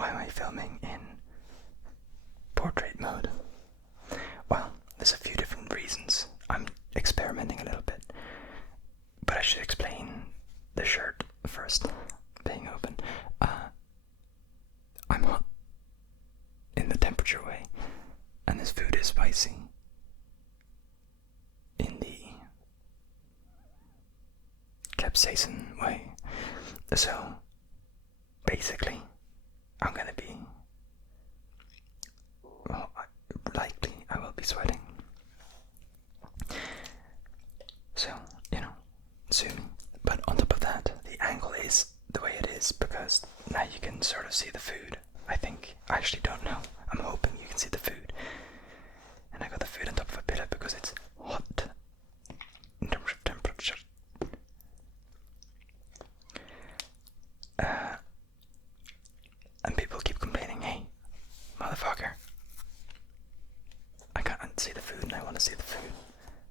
why am I filming in portrait mode? Well, there's a few different reasons. I'm experimenting a little bit, but I should explain the shirt first, being open. I'm hot in the temperature way, and this food is spicy in the capsaicin way. So basically, I'm gonna be, well, likely I will be sweating. So, soon. But on top of that, the angle is the way it is because now you can sort of see the food. I think. I actually don't know. I'm hoping you can see the food. And I got the food on top of a pillow because it's hot in terms of temperature. And people keep complaining, hey, motherfucker, I can't see the food and I want to see the food.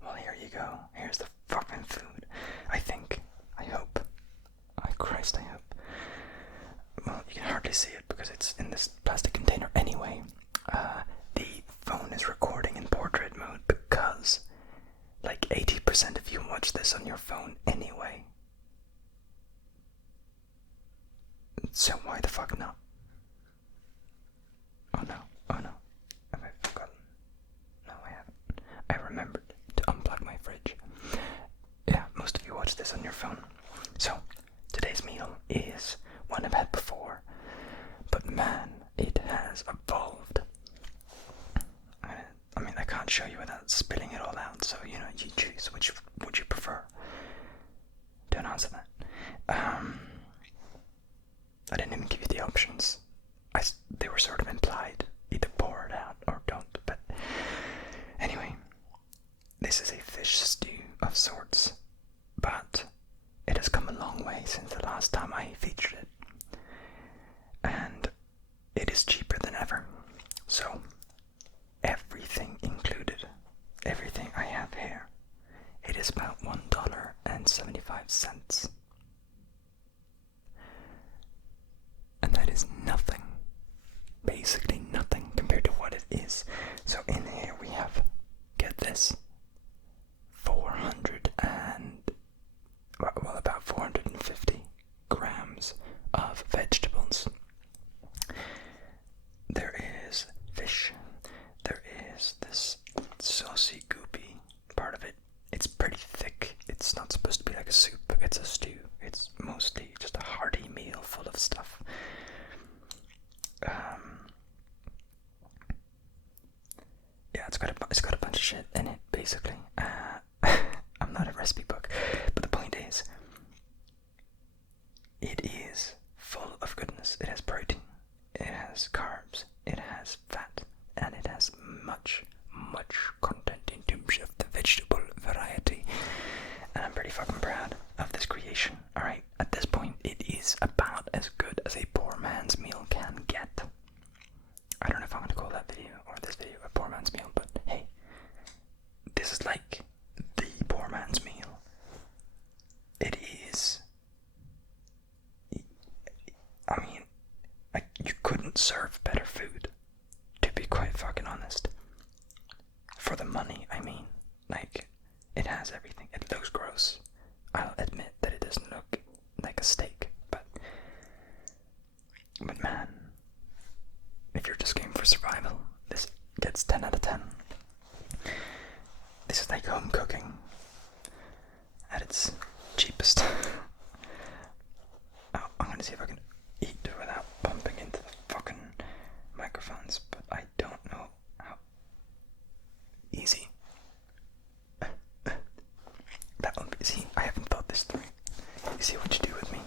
Well, here you go. Here's the fucking food. I think. I hope. Christ, I hope. Well, you can hardly see it because it's in this plastic container anyway. The phone is recording in portrait mode because like 80% of you watch this on your phone anyway. So why the fuck not? Oh no. Have I forgotten? No, I haven't. I remembered to unplug my fridge. Yeah, most of you watch this on your phone. So, today's meal is one I've had before, but man, it has evolved. I mean, I can't show you without spilling it all out, so, you choose which would you prefer. Don't answer that. I didn't even give you the options. They were sort of implied. Either pour it out or don't, but anyway, this is a fish stew of sorts, but it has come a long way since the last time I featured it, and it is cheaper than ever. So everything included, everything I have here, it is about $1.75, and that is nothing, basically nothing compared to what it is. So in here we have, get this, about 450 grams of vegetables. There is fish. There is this saucy goopy part of it. It's pretty thick. It's not supposed to be like a soup. It's a stew. It's mostly just a hearty meal full of stuff. Yeah, it's got a bunch of shit in it, basically. I'm not a recipe book, but the point is, it is full of goodness. It has protein, it has carbs, it has fat, and it has much content in terms of the vegetable variety. And I'm pretty fucking proud of this creation. Alright, at this point, it is about as good as a poor man's meal can get. I don't know if I'm going to call that video or this video a poor man's meal, but hey, this is like the poor man's meal. It is. I mean, you couldn't serve better food, to be quite fucking honest. For the money, I mean. Like, it has everything. It looks gross. I'll admit that it doesn't look like a steak, but man, if you're just going for survival, this gets 10 out of 10. This is like home cooking at its cheapest. Oh, I'm gonna see if I can eat without bumping into the fucking microphones, but I don't know how easy that will be. See, I haven't thought this through. You see what you do with me?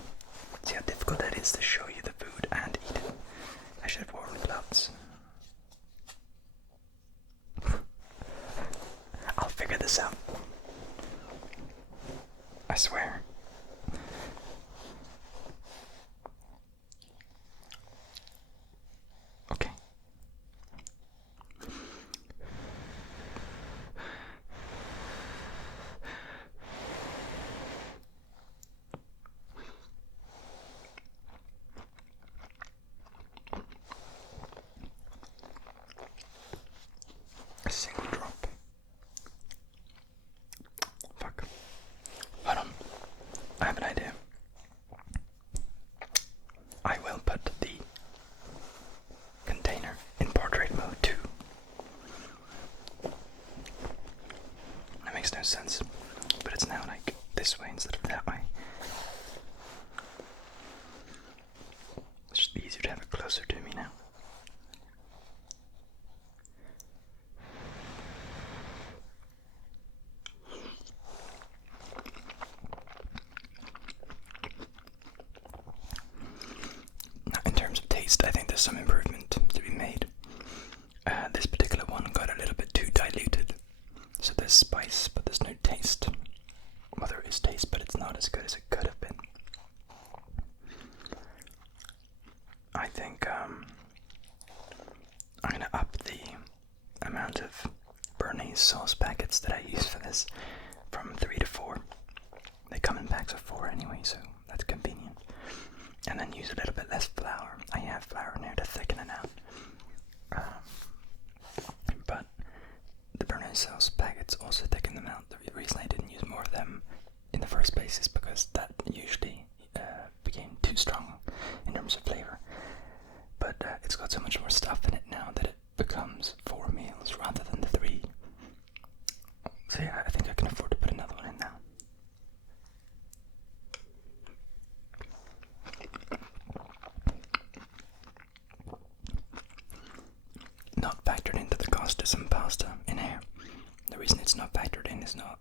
See how difficult that is to show you the food and eat it? I should have worn gloves. some improvement to be made. This particular one got a little bit too diluted, so there's spice, but there's no taste. Well, there is taste, but it's not as good as it could have been. I think I'm gonna up the amount of Béarnaise sauce packets that I use for this from 3 to 4. They come in packs of 4 anyway, so that's convenient. And then use a little bit less flour. I have flour in there to thicken it out. But the Béarnaise sauce packets also thicken them out. The reason I didn't use more of them in the first place is because that usually became too strong in terms of flavor. But it's got so much more stuff in it now that it becomes 4 meals rather than the 3. So yeah, I think I can afford to put another one in now. Not factored into the cost of some pasta in here. The reason it's not factored in is not,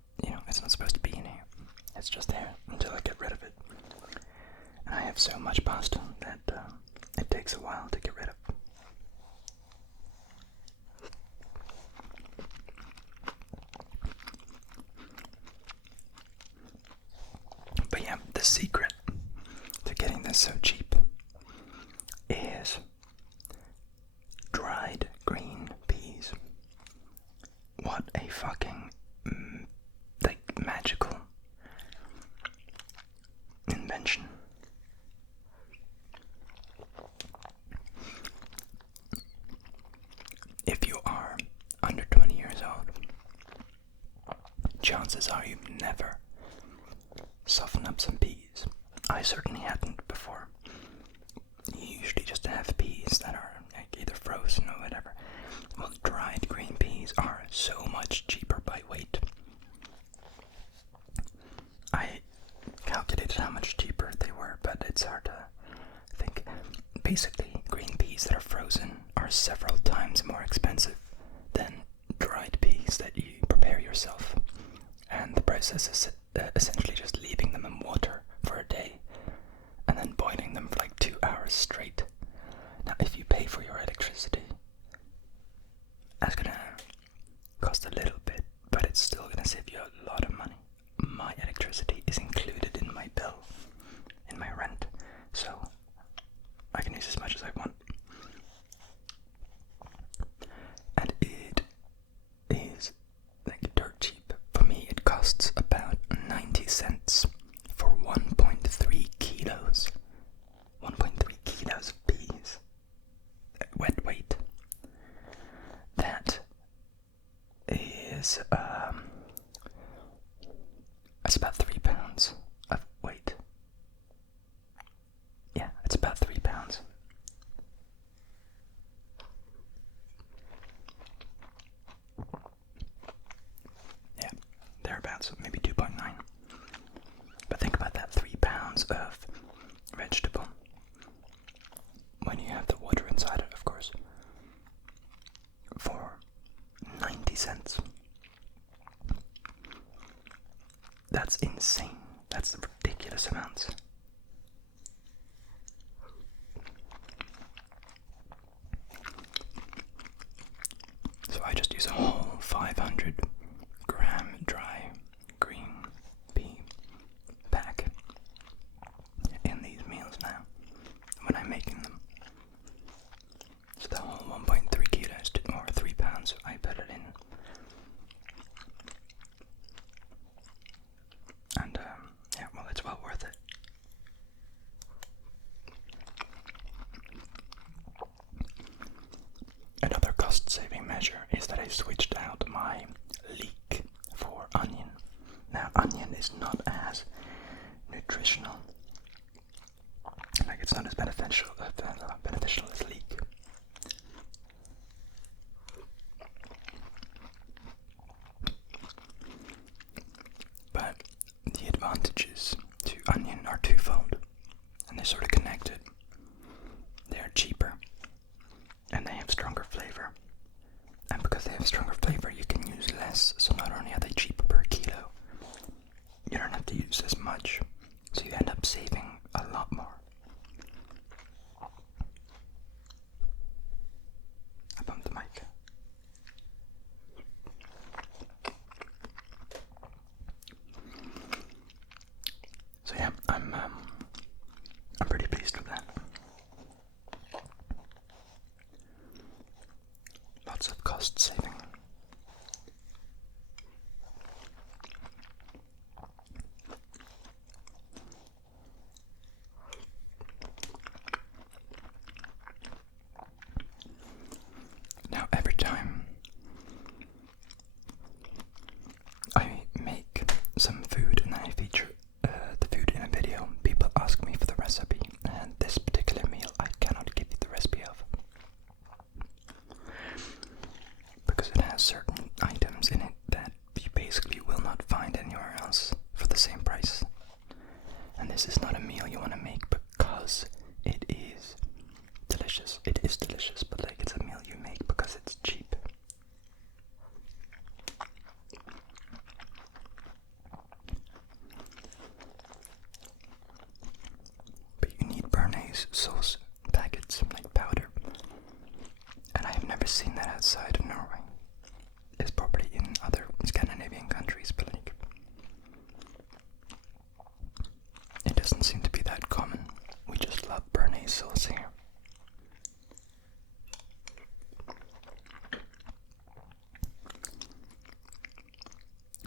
it's not supposed to be in here. It's just there until I get rid of it. And I have so much pasta that it takes a while to get rid of. But yeah, the secret to getting this so cheap is dried green peas. What a fucking magical invention. If you are under 20 years old, chances are you've never softened up some peas. I certainly hadn't before. You usually just have peas that are either frozen or whatever. Well, dried green peas are so much cheaper by weight. I calculated how much cheaper they were, but it's hard to think. Basically, green peas that are frozen are several times more expensive than dried peas that you prepare yourself. And the process is essentially just leaving them in water for a day and then boiling them for like 2 hours straight. Now, if you pay for your electricity, that's gonna cost a little bit, but it's still gonna save you a lot of money. My electricity is included in my bill, in my rent, so I can use as much as I want. And it is like dirt cheap. For me, it costs about 90 cents for 1.3 kilos. 1.3 kilos of peas. Wet weight. That is, that's about 3 pounds of weight. Yeah, it's about 3 pounds. Yeah, thereabouts, maybe 2.9. But think about that, 3 pounds of vegetable. When you have the water inside it, of course. For 90 cents. That's insane. That's ridiculous amounts. So I just use a whole 500 gram dry green pea pack in these meals now when I'm making them. So the whole 1.3 kilos or 3 pounds I put it in. And yeah, well, it's well worth it. Another cost-saving measure is that I switched out my leek for onion. Now, onion is not as nutritional. Like, it's not as beneficial as leek. But the advantages to onion are twofold, and they're sort of connected. They are cheaper, and they have stronger flavor. And because they have stronger flavor, you can use less, so not only are they cheaper per kilo, you don't have to use as much, so you end up saving a lot more. cost saving. Now every time I make some food and I feature the food in a video, people ask me for the recipe, and this particular meal I cannot give you the recipe of because it has certain items in it that you basically will not find anywhere else for the same price. And this is not a meal you want to make because it is delicious. It is delicious, but like it's a meal you make because it's cheap. But you need béarnaise sauce packets, like powder. And I have never seen that outside of Norway. It's probably in other Scandinavian countries, but like it doesn't seem to be that common. We just love béarnaise sauce here.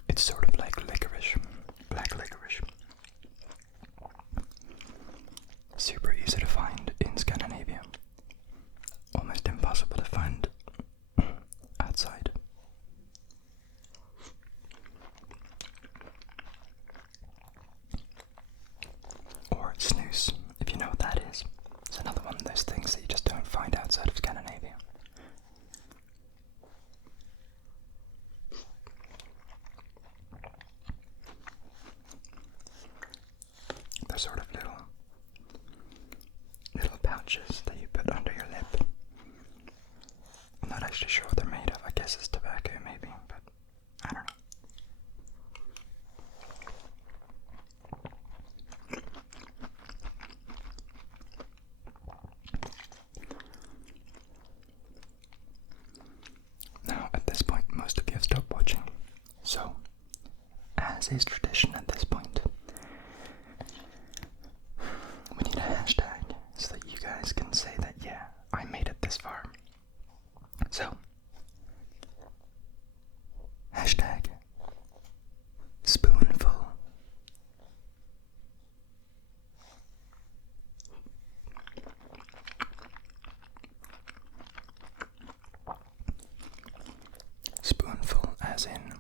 It's sort of like licorice, black licorice. Super easy to find in Scandinavia. Almost impossible to find outside. Or snus, if you know what that is. It's another one of those things that you just don't find outside of Scandinavia. They're sort of little pouches that you put under your lip. I'm not actually sure what they're made of. I guess it's tobacco maybe, but I don't know. Now, at this point, most of you have stopped watching. So, as is tradition at this point, we need a hashtag so that you guys can say that, yeah, I made it this far. So, hashtag spoonful. Spoonful as in